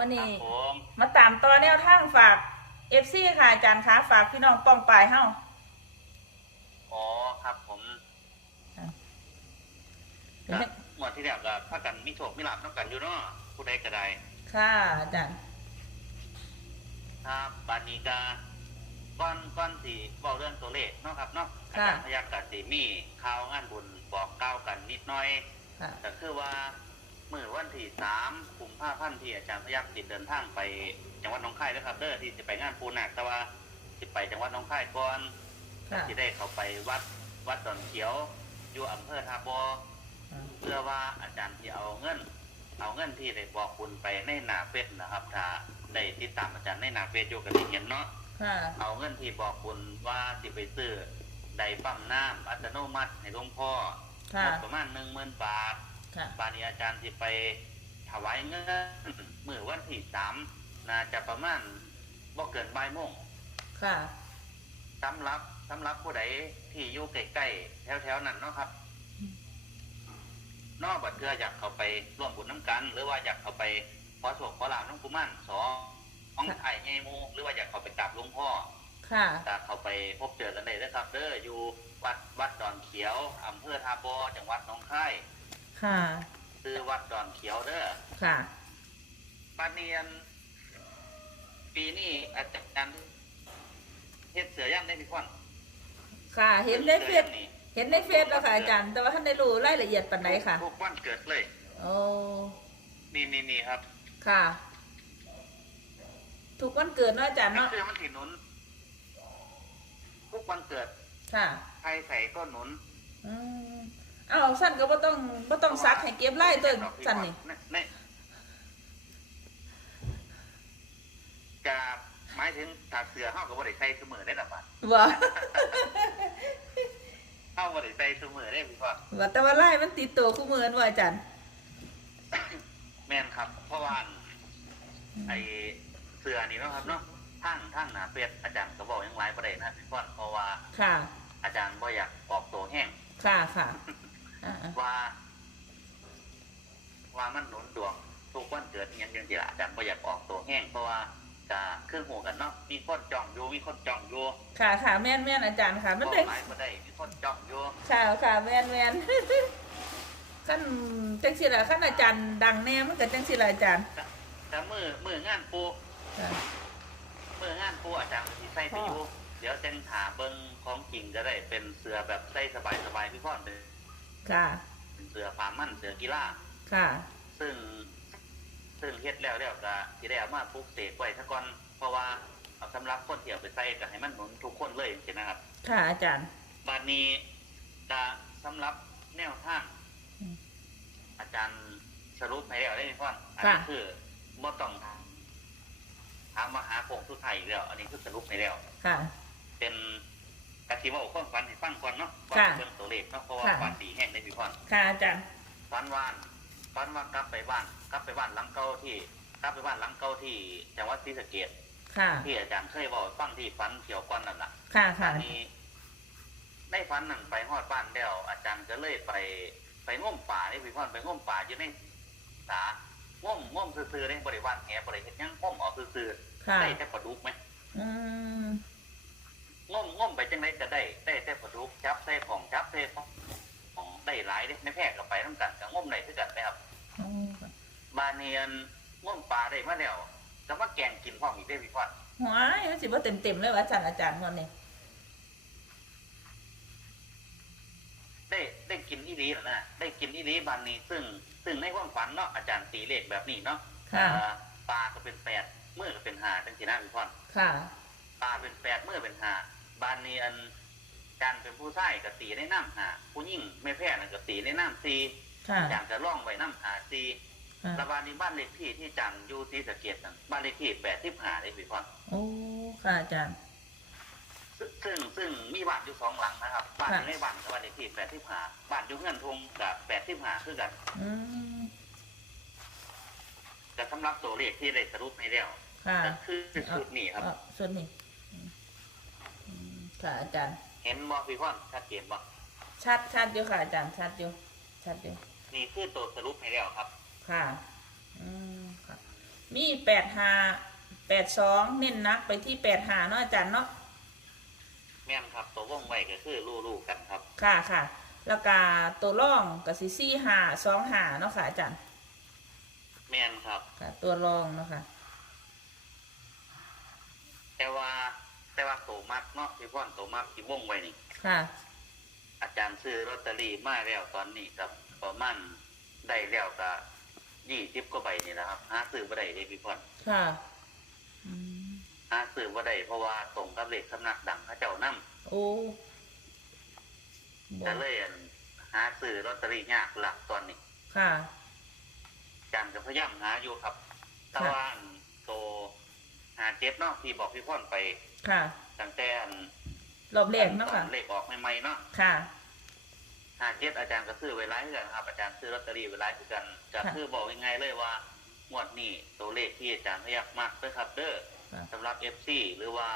มื่อครันี้บผมมาตามต่อแนวทางฝากเอฟซีค่ะอาจารย์คะฝากพี่น้องป้องปลายเฮ้าอ๋อครับผมค่ะก็หมดที่แล้วก็พากันมีโชคมีลาภน้ำกันอยู่เนาะผู้ใดก็ได้ค่ะอาจารย์ครับบานีกาก้อนก้อนสีบอกเรื่องตัวเลขเนาะครับเนาะอาจารย์พยักกับสีมีข่าวงานบุญบอกกล่าวกันนิดหน่อย ค่ะ ก็คือว่า เมื่อวันที่สามกุมภาพันธ์ที่อาจารย์พยักติดเดินทางไปจังหวัดหนองคายนะครับเด้อที่จะไปงานปูนักแต่ว่าสิไปจังหวัดหนองคายก่อนค่ะที่ได้เข้าไปวัดวัดดอนเขียว อยู่อำเภอทาบอเพื่อว่าอาจารย์ที่เอาเงิน เอาเงินที่ได้บอกคุณไปในหนาเฟซนะครับถ้าได้ติดตามอาจารย์ในหนาเฟซอยู่กันที่เห็นเนาะค่ะเอาเงินที่บอกคุณว่าสิไปซื้อไดปั๊มน้ำอัตโนมัติให้หลวงพ่อค่ะงบประมาณหนึ่งหมื่นบาท ค่ะ บานี้อาจารย์ที่ไปถวายเงินมื่อวันที่สามน่าจะประมาณบ่เกินบ่ายโมงค่ะสำหรับสำหรับผู้ใดที่อยู่ใกล้ๆแถวๆนั้นเนาะครับอืมนอกบัดเทืออยากเข้าไปร่วมบุญน้ำกัน หรือว่าอยากเข้าไปขอโชคขอลาบน้องกุมารสองของไอ้ไงมูหรือว่าอยากเข้าไปกราบหลวงพ่อค่ะจะเข้าไปพบเจอกันได้เลยครับ เด้ออยู่วัดวัดดอนเขียวอำเภอทาบอจังหวัดหนองคาย ค่ะ คือวัดดอนเขียวเด้อค่ะปาเนียน ปีนี้อาจารย์เฮ็ดเสือย่างได้พี่ควันค่ะเห็นในเฟซเห็นในเฟซแล้วค่ะอาจารย์ แต่ว่าท่านได้รู้รายละเอียดปานใดค่ะทุกวันเกิดเลยโอ้นี่นี่นี่ครับ ค่ะถูกวันเกิดเนาะอาจารย์นี่เนาะคือมันถีหนุนทุกวันเกิด ค่ะ ใครใส่ก็หนุน อืมเอ้าสั้นก็บ่ต้องบ่ต้องซักให้เก็บไล่ตัวสั้นนี่ในในจะหมายถึงถาดเสือเฮาก็บ่ได้ใส่เสมอได้หรอกบัดบ่เฮาบ่ได้ใส่เสมอได้พี่ควันว่าแต่ว่าไล่มันติดตัวคู่มือว่าอาจารย์แม่นครับ เพราะว่าไอเสือนี่เนาะครับเนาะทั้งทั้งหนาเป็ดอาจารย์ก็บอกยังไรประเด็นนะพี่ควันเพราะว่า ค่ะ อาจารย์บ่อยากออกตัวแห้งค่ะค่ะอ่า ว่าว่ามันหนุนดวงทุกวันเกิดอิหยังจังสิล่ะอาจารย์บ่อยากออกตัวแห้งเพราะว่าจะเครื่องหูกันเนาะมีคนจ้องอยู่มีคนจ้องอยู่ๆค่ะค่ะแม่นแม่นอาจารย์ค่ะ มันบเป็นอกหลายบ่ได้มีคนจ้องอยู่ค่ะค่ะแม่นแม่นขั้นจังสิล่ะขั้นอาจารย์ดังแน่มันก็จังสิล่ะอาจารย์แต่มือมืองานปูค่ะมืองานปูอาจารย์ก็สิใส่ไปอยู่เดี๋ยวจังถาเบิ่งของจริงจะได้เป็นเสือแบบใส่สบายๆพี่พ่อนเป็น ค่ะ เป็นเสือฟาร์มมันเสือกีฬาค่ะ ซึ่ง ซึ่งเฮ็ดแล้วแล้วก็สิได้เอามาปลูกเสกไว้ซะก่อนเพราะว่าเอาสำหรับคนที่เอาไปใส่ก็ให้มันหนุนทุกคนเลยจริงๆนะครับ ค่ะอาจารย์ บาดนี้จะสำหรับแนวทางอืมอาจารย์สรุปให้แล้วได้ไหมพ่อนอันนี้ค่ะ คือบ่ต้องถามมาหาโคงสุดท้ายอีกแล้ว อันนี้คือสรุปให้แล้ว ค่ะ เป็น กะทิว่าความฝันให้ฟังก่อนเนาะก่อนค่ะเรื่องตัวเลขเนาะเพราะว่าค่ะ ฝันดีแห้งได้พี่พ่อนค่ะอาจารย์ ฝันวานฝันว่ากลับไปบ้าน กลับไปบ้านหลังเก่าที่ กลับไปบ้านหลังเก่าที่จังหวัดศรีสะเกษค่ะ ที่อาจารย์เคยบอกให้ฟังที่ฝันเกี่ยวก้อนนั่นแหละค่ะค่ะ อันนี้ในฝันนั่นไปฮอดบ้านแล้วอาจารย์ก็เลยไปไปง่มป่าได้พี่พ่อนไปง่มป่าอยู่ในสาง่มง่มซื่อๆได้บริวารแหบริเฮ็ดหยังง่มเออกซื่อค่ะ ๆได้แต่ปลาดุกไหมอืม ง่มง่มไปจังไรก็ได้ได้แต่ปลาดุกจับใส่ของจับใส่ของของได้หลายเด้ในแพร่ก็ไปน้ำกันกับง่มไหนคือกันนะครับอ๋อค่ะบาเนียนง่วงปลาได้มาแล้วจะมาแกงกินพร้อมอีกได้พี่พ่อนว้ายมันสิบ่เต็มเต็มๆเลยว่าอาจารย์อาจารย์วันนี้ได้ได้กินอีรีแล้วนะได้กินอีรีบานนี้ ซึ่งซึ่งในความฝันเนาะอาจารย์ตีเลขแบบนี้เนาะค่ะอ่าปลาก็เป็นแปดมือก็เป็นหาจังสีหน้าพี่พ่อนค่ะปลาเป็นแปดมือเป็นหา บานนี้อันการเป็นผู้ชายก็ตีในน้ำหาผู้หญิงไม่แพ้นั่นก็ตีในน้ำซีค่ะอย่างจะล่องไว้น้ำหาซีค่ะระบานนี้บ้านเลขที่ที่จันอยู่ที่สะเก็ดนั่นบ้านเลขที่แปดที่หาได้พี่พ่อนโอ้ค่ะอาจารย์ซึ่งซึ่งซึ่งมีบ้านอยู่สองหลังนะครับบ้านอยู่ในบ้านกับบ้านเลขที่แปดที่หาบ้านอยู่เงินทงกับแปดที่หาคือกันอืมแต่สำหรับตัวเลขที่ได้สรุปในแล้วค่ะก็คือชุดนี้ครับอ๋อส่วนนี้อืมอืม ค่ะอาจารย์ เห็นบ่พี่พ่อนชัดเจนบ่ชัดชัดอยู่ค่ะอาจารย์ชัดอยู่ชัดอยู่นี่คือตัวสรุปในแล้วครับ ค่ะ อืมค่ะ มีแปดหาแปดสองเน้นหนักไปที่แปดหาเนาะอาจารย์เนาะแม่นครับตัววงไว้ก็คือลู่ๆกันครับ ค่ะค่ะ แล้วก็ตัวร่องกับซีซี่หาสองหาเนาะค่ะอาจารย์ แม่นครับ ค่ะ ตัวรองเนาะค่ะแต่ว่า แต่ว่าโตมักเนาะพี่พ่อนโตมักที่วงไว้นี่ ค่ะ อาจารย์ซื้อลอตเตอรี่มาแล้วตอนนี้กับประมาณได้แล้วก็ยี่สิบกว่าใบนี่แหละครับหาซื้อบ่ได้เลยพี่พ่อนค่ะอืมหาซื้อบ่ได้เพราะว่าตรงกับเลขสำนักดังเขาเจ้านํโอ้บก็อกเลยอั่นหาซื้อลอตเตอรี่ยากหลักตอนนี้ ค่ะ อาจารย์ก็พยายามหาอยู่ครับ แต่ว่าอันโต หาเจ็บเนาะที่บอกพี่พ่อนไปค่ะ ตั้งแต่อันรอบแรกเนาะค่ะตอเลขออกใหม่ๆเนาะค่ะหาเจ็ดอาจารย์ก็ซื้อไว้ร้ายคือกันครับอาจารย์ซื้อลอตเตอรี่ไว้ร้ายคือกันก็ค่ะคือบอกยังไงเลยว่างวดนี้ตัวเลขที่อาจารย์พยักมากเด้อครับ เด้อค่ะสำหรับเอฟซีหรือว่า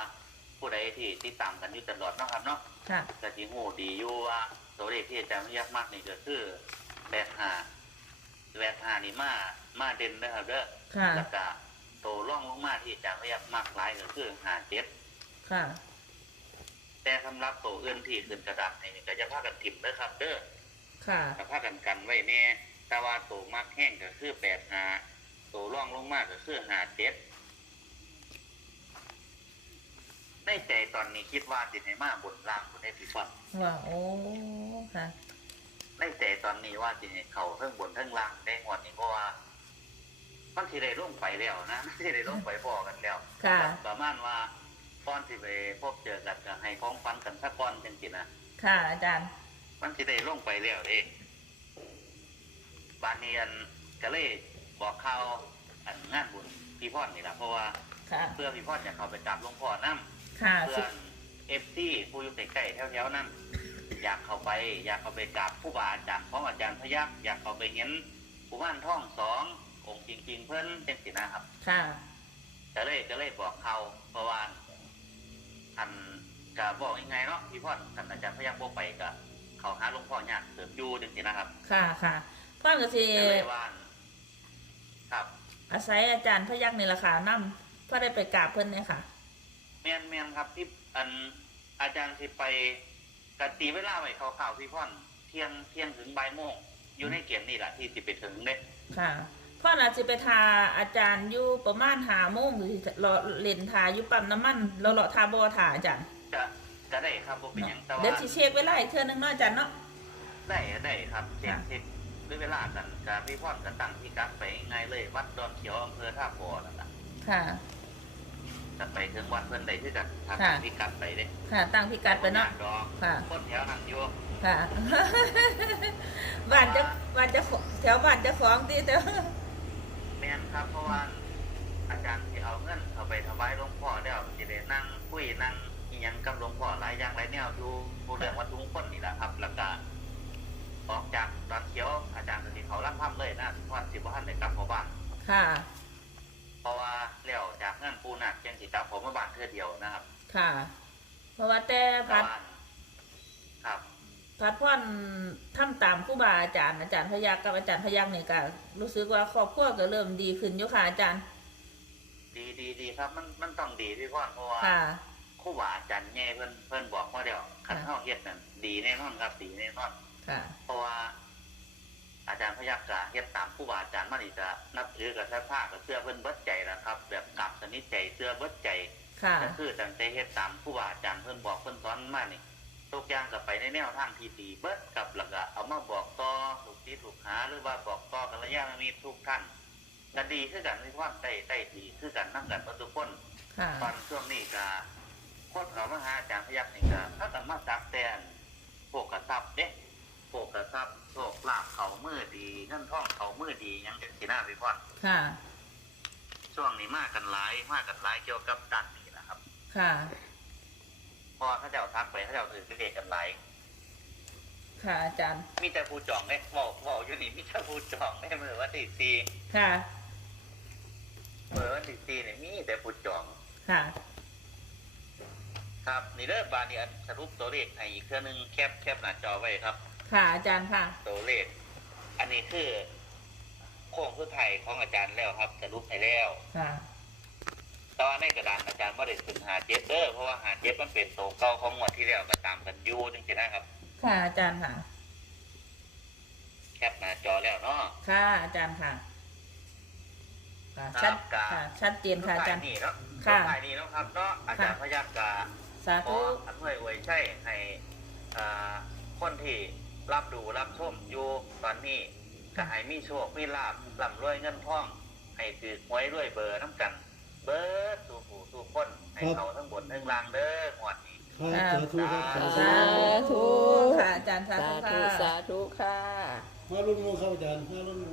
ผู้ใดที่ติดตามกันอยู่ตลอดเนาะครับเนาะค่ะก็จิหูดีอยู่ว่าตัวเลขที่อาจารย์พยักมากนี่ก็คือแปดห้าแปดห้านี่มามาเด่นเด้อครับเด้อค่ะแล้วก็ ตัวร่องลงมาที่อาจารย์พยักมากหลายก็คือห้าเจ็ดค่ะ แต่สำหรับตัวอื่นที่ขึ้นกระดาษนี่ก็จะพากันถิ่มเด้อครับ เด้อค่ะกับผ้ากันกันไว้แน่แต่ว่าตัวมากแห้งก็คือแปดหาตัวร่องลงมากก็คือหาเจ็ดในใจตอนนี้คิดว่าสิให้มาบนล่างบนได้พี่ฟันว่าโอ้ค่ะในใจตอนนี้ว่าสิให้เขาเทั้งบนเทั้งล่างได้หมดนี่เพราะว่า มันสิได้ลงไปแล้วนะมันสิได้ลงไปพอกันแล้วค่ะ ประมาณว่าก่อนสิไปพบเจอกันก็ให้ของฟันกันสักก่อนจังสินะค่ะอาจารย์มันสิได้ลงไปแล้วเด้บานเนียนก็เลยบอกข่าวอันงานบุญพี่พ่อนนี่แหละเพราะว่าค่ะเพื่อพี่พ่อนอยากเข้าไปกราบหลวงพ่อนั่ค่ะเพื่อนเอฟซีผู้อยู่ใกล้ๆแถวๆนั้นอยากเข้าไป อยากเข้าไปกราบผู้บาอาจารย์ของอาจารย์พยักอยากเข้าไปเห็นผู้บ้านท่องสอง องค์จริง ๆ เพื่อนเป็นสินะครับ ค่ะ ก็เลยก็เลยบอกเขาเพราะว่าอันก็บอกยังไงเนาะพี่พ่อนท่านอาจารย์พยักบอกไปก็เขาหาหลวงพ่อยากเสริมอยู่จังสินะครับค่ะค่ะพ่อนก็สิก็เลยว่าครับอาศัยอาจารย์พยักนี่แหละค่ะนำพ่อได้ไปกราบเพิ่นเนี่ยค่ะแมนแมนครับที่อันอาจารย์สิไปกตีเวลาไว้ข่าวๆพี่พ่อนเที่ยงเที่ยงถึงบ่ายโมงอยู่ในเกณฑ์นี่แหละที่สิไปถึงเด้ค่ะ พ่ออาจจะไปทาอาจารย์อยู่ประมาณหาโมงหรือรอเล่นทาอยู่ปั๊มน้ำมันเราเลาะทาบอทาอาจารย์จะจะได้ครับบ่เป็นหยังแต่เดี๋ยวว่าสิเช็คไว้ไล่เทื่อนึงเนาะอาจารย์เนาะ ได้ได้ครับเช็คค่ะเช็คด้วยเวลากันกับพี่พ่อนกันตั้งที่กักไปง่ายเลยวัดดอนเขียวอำเภอท่าบ่อนั่นแหละค่ะ จะไปถึงวัดเพิ่นได้คือกันถ้าค่ะ ตั้งที่กักไปเด้ค่ะ ตั้งพิกัดไปเนาะ ดอกค่ะ คนแถวนั้นอยู่ค่ะบ้านจะบ้านจะแถวบ้านจะฟ้องตีเด้อแม่ นครับ เพราะว่าอาจารย์ที่เอาเงินเอาไปถวายหลวงพ่อแล้วสิได้นั่งคุยนั่งอีหยังกับหลวงพ่อหลายอย่างหลายแนวอยู่ผู้เรื่องวัตถุมงคลนี่แหละครับแล้วก็ออกจากดอนเขียวอาจารย์ก็สิเขาล่ำพับเลยนะพอนสิบ่ทันได้กลับเข้าบ้านค่ะ เพราะว่าแล้วจากเงินปูนักยังสิกลับผมมาบ้านเทื่อเดียวนะครับ ค่ะ เพราะว่าแต่แต่พัดว่าครับ พัดพ่อนทำตามผู้บาอาจารย์อาจารย์พยักกับอาจารย์พยักนี่ก็รู้สึกว่าครอบครัวก็เริ่มดีขึ้นอยู่ค่ะอาจารย์ ดีดีดีครับ มันมันต้องดีพี่พ่อนเพราะว่าค่ะ ครู่บาอาจารย์แง่เพิ่นเพิ่นบอกว่าเดี๋ยวขันค่ะเฮาเฮ็ดนั่นดีแน่นอนครับดีแน่นอนค่ะ เพราะว่า อาจารย์พยักกะเฮ็ดตามครู่บาอาจารย์มานี่จะนับถือกับศรัทธากับเสื้อเพิ่นเบิดใจแล้วครับ แบบกลับสนิทใจเสื้อเบิดใจค่ะ ก็คือตั้งใจเฮ็ดตามครู่บาอาจารย์เพิ่นบอกเพิ่นสอนมานี่ ทุกอย่างก็ไปในแนวทางที่ดีเบิดกับแล้วก็เอามาบอกต่อถูกที่ถูกหาหรือว่าบอกต่อกัลยาณมิตรทุกท่านก็ดีคือกันมีความได้ได้ดีคือกันนํกันเบิดทุกคนค่ะตอนช่วงนี้ก็คนเขามาหาอาจารย์พยักนี่ก็ถ้ากันมาจับแตนโปกกระซับเด้โปกกระซับโชคลาภเขามือดีเงินทองเขามือดีหยังจังสิหน้าพี่พ่อนค่ะ ช่วงนี้มากันหลายมากันหลายเกี่ยวกับด้านนี้นะครับ ค่ะ เพราะว่าเขาเจ้าทักไปเขาเจ้าถือเลขกันหลายค่ะอาจารย์ มีแต่ผู้จองเอ้บอกบอกอยู่นี่มีแต่ผู้จองได้มือวันที่สี่ค่ะมือวันที่สี่เนี่ยมีแต่ผู้จอง ค่ะ ครับนี่เด้อบานนี้อันสรุปตัวเลขให้อีกเครื่องหนึงแคปแคปหน้าจอไว้ครับ ค่ะอาจารย์ค่ะ ตัวเลข อันนี้คือโค้งสุดท้ายของอาจารย์แล้วครับสรุปให้แล้วค่ะ แต่ว่าในกระดานอาจารย์ว่าได้ขึ้นหาเจ็ดเด้อเพราะว่าหาเจ็ดมันเป็นตัวเก่าของงวดที่แล้วก็ตามกันอยู่จังซี่นะครับ ค่ะอาจารย์ค่ะ แคปหน้าจอแล้วเนาะ ค่ะอาจารย์ค่ะค่ะชัดครับ ค่ะชัดเจนค่ะอาจารย์ นี่เนาะค่ะสุดท้ายนี่เนาะครับเนาะอาจารย์พยักกาสาขอธุอำนวยอวยใช่ให้อ่าคนที่รับดูรับชมอยู่ตอนนี้ก็ให้มีโชคมีลาบร่ำรวยเงินทอง ให้ถือหวยรวยเบอร์น้ำกัน เบิร์ดสู่ผู้สู่คนให้เขาทั้งบนทั้งล่างเด้อหวดนี้ครับสาธุครับสาสาธุธุค่ะอาจารย์สาสาธุธุค่ะ สาธุค่ะ มาลุ้นงูครับอาจารย์มาลุ้นงู